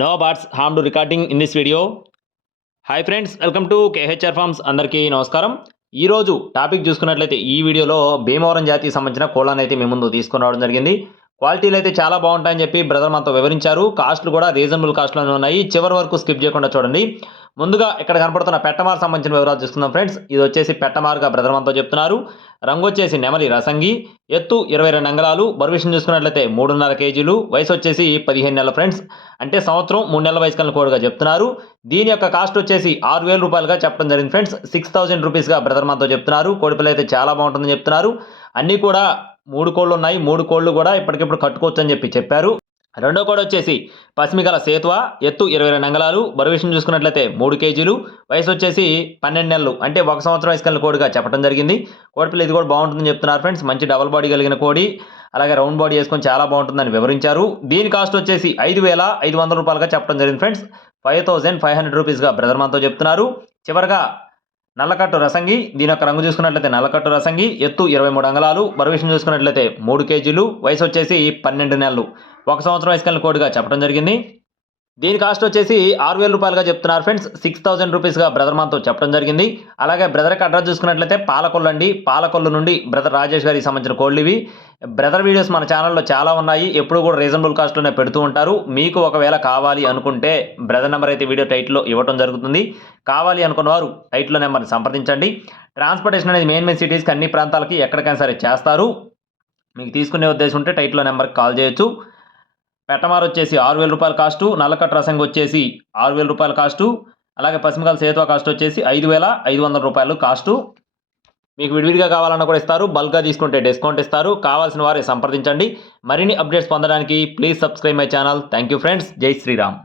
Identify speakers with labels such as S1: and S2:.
S1: No bots harm to recording in this video hi friends welcome to KHR farms అందరికీ నమస్కారం. ఈరోజు topic చూసుకున్నట్లయితే ఈ వీడియోలో భీమవరం జాతికి సంబంధించిన కోళ్ళని అయితే మీ ముందు తీసుకుని రావడం జరిగింది. క్వాలిటీలు అయితే చాలా బాగుంటాయని చెప్పి బ్రదర్ మనతో వివరించారు. కాస్ట్లు కూడా రీజనబుల్ కాస్ట్లోనే ఉన్నాయి. చివరి వరకు స్కిప్ చేయకుండా చూడండి. ముందుగా ఇక్కడ కనపడుతున్న పెట్టమార్ సంబంధించిన వివరాలు చూసుకుందాం ఫ్రెండ్స్. ఇది వచ్చేసి పెట్టమార్గా బ్రదర్మంతో చెప్తున్నారు. రంగు వచ్చేసి నెమలి రసంగి. ఎత్తు ఇరవై రెండు అంగళాలు. బరువు విషయం చూసుకున్నట్లయితే మూడున్నర కేజీలు. వయసు వచ్చేసి పదిహేను నెలల ఫ్రెండ్స్. అంటే సంవత్సరం మూడు నెలల వయసు కలిగిన కోడిగా చెప్తున్నారు. దీని యొక్క కాస్ట్ వచ్చేసి ఆరు వేల రూపాయలుగా చెప్పడం జరిగింది ఫ్రెండ్స్. సిక్స్ థౌసండ్ రూపీస్గా బ్రదర్మంతో చెప్తున్నారు. కోడిపిల్ల అయితే చాలా బాగుంటుందని చెప్తున్నారు. అన్నీ కూడా మూడు కోళ్ళు ఉన్నాయి. మూడు కోళ్ళు కూడా ఇప్పటికిప్పుడు కట్టుకోవచ్చు అని చెప్పి చెప్పారు. రెండో కోడి వచ్చేసి పసిమిగల సేతువ ఎత్తు ఇరవై రెండు అంగళాలు బరువు విషయం చూసుకున్నట్లయితే మూడు కేజీలు వయసు వచ్చేసి పన్నెండు నెలలు అంటే ఒక సంవత్సరం వయసు కలిగిన కోడిగా చెప్పడం జరిగింది. కోడిపిల్ల ఇది కూడా బాగుంటుందని చెప్తున్నారు ఫ్రెండ్స్. మంచి డబల్ బాడీ కలిగిన కోడి అలాగే రౌండ్ బాడీ వేసుకొని చాలా బాగుంటుందని వివరించారు. దీని కాస్ట్ వచ్చేసి ఐదు వేల ఐదు వందల రూపాయలుగా చెప్పడం జరిగింది friends. Five thousand five hundred రూపీస్గా brother మనతో చెప్తున్నారు. చివరగా నల్లకట్టు రసంగి దీని యొక్క రంగు చూసుకున్నట్లయితే నల్లకట్టు రసంగి ఎత్తు ఇరవై మూడు అంగళాలు బరువు విషయం చూసుకున్నట్లయితే మూడు కేజీలు వయసు వచ్చేసి పన్నెండు నెలలు. ఒక సంవత్సరం వయసు కోడ్గా చెప్పడం జరిగింది. దీని కాస్ట్ వచ్చేసి ఆరు వేల రూపాయలుగా చెప్తున్నారు ఫ్రెండ్స్. సిక్స్ థౌసండ్ రూపీస్గా బ్రదర్ మనతో చెప్పడం జరిగింది. అలాగే బ్రదర్కి అడ్రస్ చూసుకున్నట్లయితే పాలకొల్లు అండి. పాలకొల్లు నుండి బ్రదర్ రాజేష్ గారికి సంబంధించిన కోళ్ళు ఇవి. బ్రదర్ వీడియోస్ మన ఛానల్లో చాలా ఉన్నాయి. ఎప్పుడు కూడా రీజనబుల్ కాస్ట్లోనే పెడుతూ ఉంటారు. మీకు ఒకవేళ కావాలి అనుకుంటే బ్రదర్ నెంబర్ అయితే వీడియో టైట్లో ఇవ్వడం జరుగుతుంది. కావాలి అనుకున్న వారు టైట్లో నెంబర్ని సంప్రదించండి. ట్రాన్స్పోర్టేషన్ అనేది మెయిన్ మెయిన్ సిటీస్కి అన్ని ప్రాంతాలకి ఎక్కడికైనా సరే చేస్తారు. మీకు తీసుకునే ఉద్దేశం ఉంటే టైట్లో నెంబర్కి కాల్ చేయొచ్చు. పెట్టమారు వచ్చేసి ఆరు వేల రూపాయల కాస్టు నల్లకట్ట రసంగి వచ్చేసి ఆరు వేల రూపాయల కాస్టు అలాగే పసిమిగల సేతువ కాస్ట్ వచ్చేసి ఐదు వేల ఐదు వందల రూపాయలు కాస్టు. మీకు విడివిడిగా కావాలన్నా కూడా ఇస్తారు బల్క్గా తీసుకుంటే డిస్కౌంట్ ఇస్తారు కావాల్సిన వారే సంప్రదించండి. మరిన్ని అప్డేట్స్ పొందడానికి please subscribe my channel. Thank you friends. జై శ్రీరామ్.